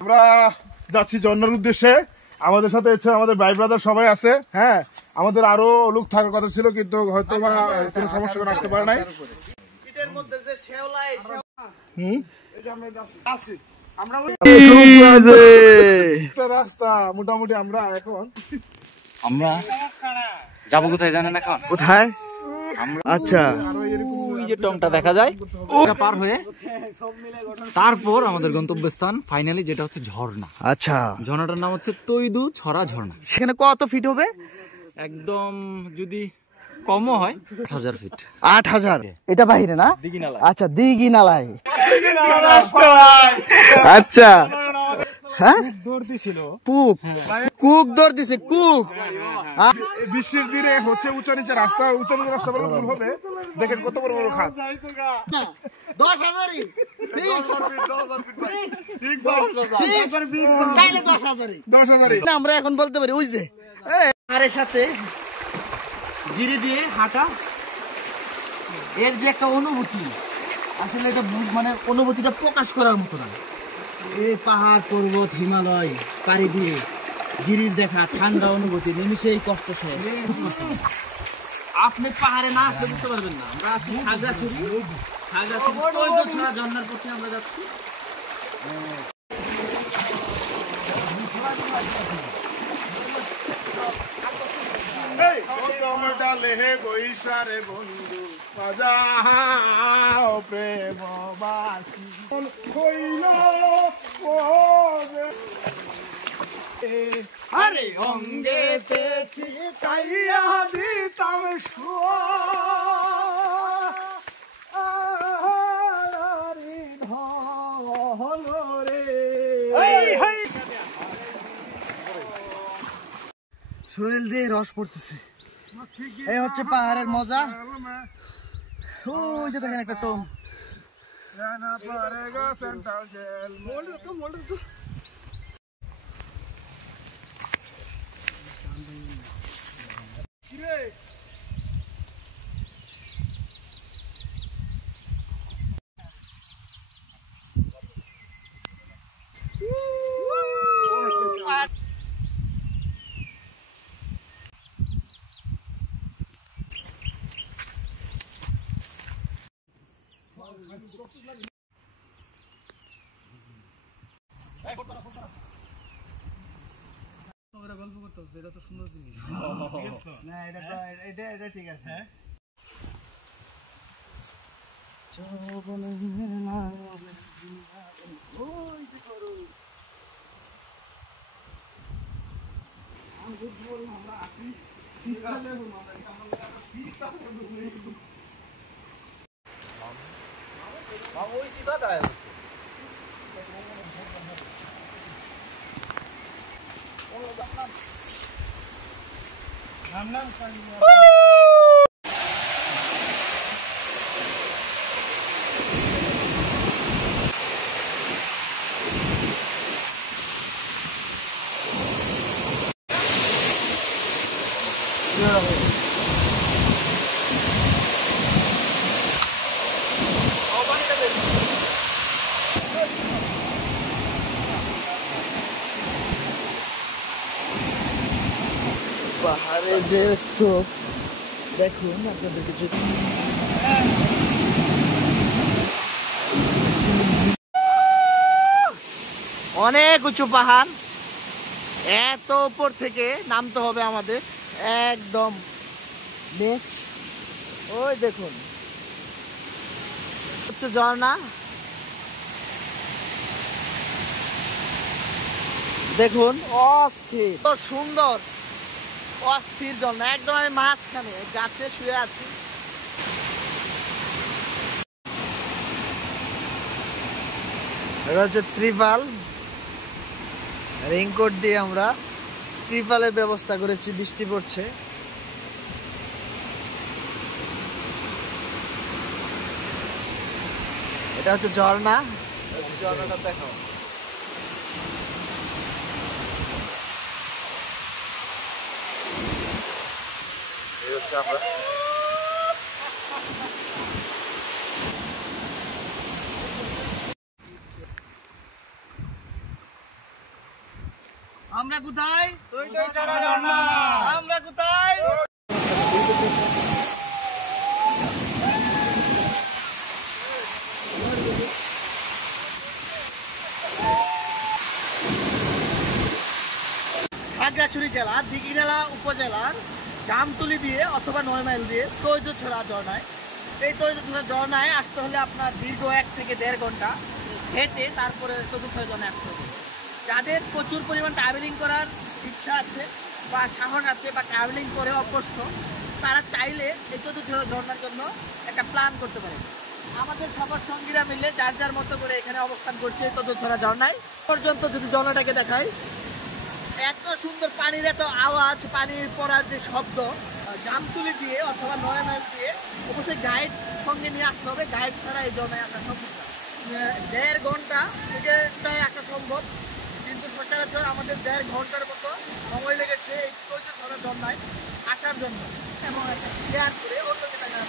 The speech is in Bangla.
আমরা যাচ্ছি ঝর্ণার উদ্দেশ্যে। আমাদের সাথে আমাদের ভাই ব্রাদার সবাই আছে। হ্যাঁ, আমাদের আরো লোক থাকার কথা ছিল, কিন্তু হয়তো বা কোনো সমস্যা করে আসতে পারে নাই। রাস্তা মোটামুটি আমরা যাবো কোথায় জানেন এখন? কোথায়? আচ্ছা, ওই যে টংটা দেখা যায়, ওটা পার হয়ে তারপর আমাদের গন্তব্যস্থান ফাইনালি, যেটা হচ্ছে ঝর্ণা। আচ্ছা, ঝর্ণাটার নাম হচ্ছে তৈদু ছড়া ঝর্ণা। সেখানে কত ফিট হবে? একদম যদি কমও হয় 1000 ফিট। 8000? এটা বাহিরে না? দিঘিনালা। আচ্ছা, দিঘিনালায়। আচ্ছা, হ্যাঁ, কুক দৌড় দিছে, কুক। বৃষ্টির দিনে হচ্ছে উঁচু নিচে রাস্তা, উঁচু নিচে রাস্তা বলে ভুল হবে। দেখেন কত বড় বড় খাত। 10,000-ই আমরা এখন বলতে পারি ওই যে পাহাড়ের সাথে জিরে দিয়ে হাঁটা, এর যে একটা অনুভূতি, আসলে এটা মানে অনুভূতিটা প্রকাশ করার মতো না। এই পাহাড় পর্বত হিমালয় পাড়ি দিয়ে জিরির দেখা, ঠান্ডা অনুভূতি, নিমিশেই কষ্ট শেষ। আপনি পাহাড়ে না আসলে বুঝতে পারবেন না। আমরা আছি খাগড়াছড়ি ঝর্ণার পথে আমরা যাচ্ছি। আরে অঙ্গে কাইয়া দিতাম শরীর দিয়ে রস পড়তেছে। এই হচ্ছে পাহাড়ের মজা। ওই যে দেখেন একটা টোম। গল্প করতে হচ্ছে, এটা তো সুন্দর জিনিস না, এটা ঠিক আছে। পাহাড়ে যে স্ট্রোক দেখুন আপনাদেরকে, যদি অনেক উঁচু পাহাড়, এত উপর থেকে নামতে হবে আমাদের একদম নিচ। ওই দেখুন হচ্ছে ঝর্ণা, দেখুন অস্থির, তো সুন্দর অস্থির ঝর্ণা। একদম আমি মাঝখানে গাছে শুয়ে আছি। এটা হচ্ছে ত্রিপাল, রেইনকোট দিয়ে আমরা ত্রিপালের ব্যবস্থা করেছি, বৃষ্টি পড়ছে। এটা হচ্ছে ঝর্ণা। ঝর্ণাটা দেখো। এই হচ্ছে আমরা আমরা কোথায়? ছড়া ঝর্ণা। আমরা কোথায়? খাগড়াছড়ি জেলার দিঘিনালা উপজেলার জামতলী দিয়ে অথবা 9 মাইল দিয়ে তৈজছড়া ঝর্ণায়। এই তৈজছড়া ঝর্ণায় আসতে হলে আপনার দীর্ঘ 1 থেকে 1.5 ঘন্টা হেঁটে তারপরে তৈজছড়া ঝর্ণায় আসতে হবে। যাদের প্রচুর পরিমাণ ট্রাভেলিং করার ইচ্ছা আছে বা সাহস আছে বা ট্রাভেলিং করে অভ্যস্ত, তারা চাইলে এই তৈজছড়া ঝর্ণার জন্য একটা প্ল্যান করতে পারে। আমাদের সবার সঙ্গীরা মিলে যার যার মতো করে এখানে অবস্থান করছে তৈজছড়া ঝর্ণায়। পর্যন্ত যদি ঝর্ণাটাকে দেখায়, এত সুন্দর পানির এত আওয়াজ, পানির পড়ার যে শব্দ, জামতুলি দিয়ে অথবা 9 মাইল দিয়ে অবশ্যই গাইড সঙ্গে নিয়ে আসতে হবে। গাইড ছাড়া এই ঝর্ণায় আসা সম্ভব না। 1.5 ঘন্টা থেকে প্রায় আসা সম্ভব, কিন্তু সচরাচর আমাদের 1.5 ঘন্টার মতো সময় লেগেছে এই তৈজছড়া ঝর্ণায় আসার জন্য এবং একটা শেয়ার করে অন্য জায়গায়